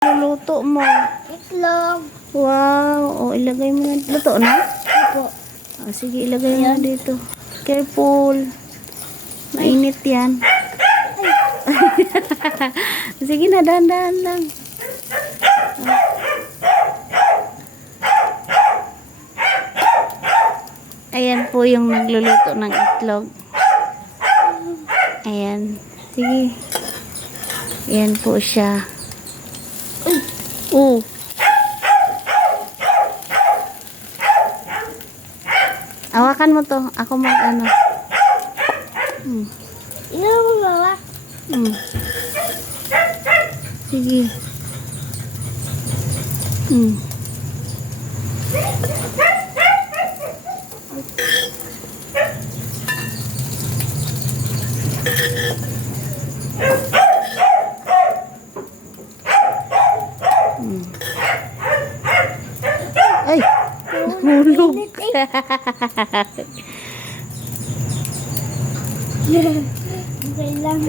Luluto mo. Itlog. Wow. O, ilagay mo na. Luto na? Opo. Sige, ilagay mo dito. Careful. Mainit yan. Sige na, dahan-dahan lang. Ayan po yung nagluluto ng itlog. Ayan. Sige. Ayan po siya. Hawakan mo to. Ako mag-ano. Ino mo bawa? Sige. Ay! Nahulog. Okay lang.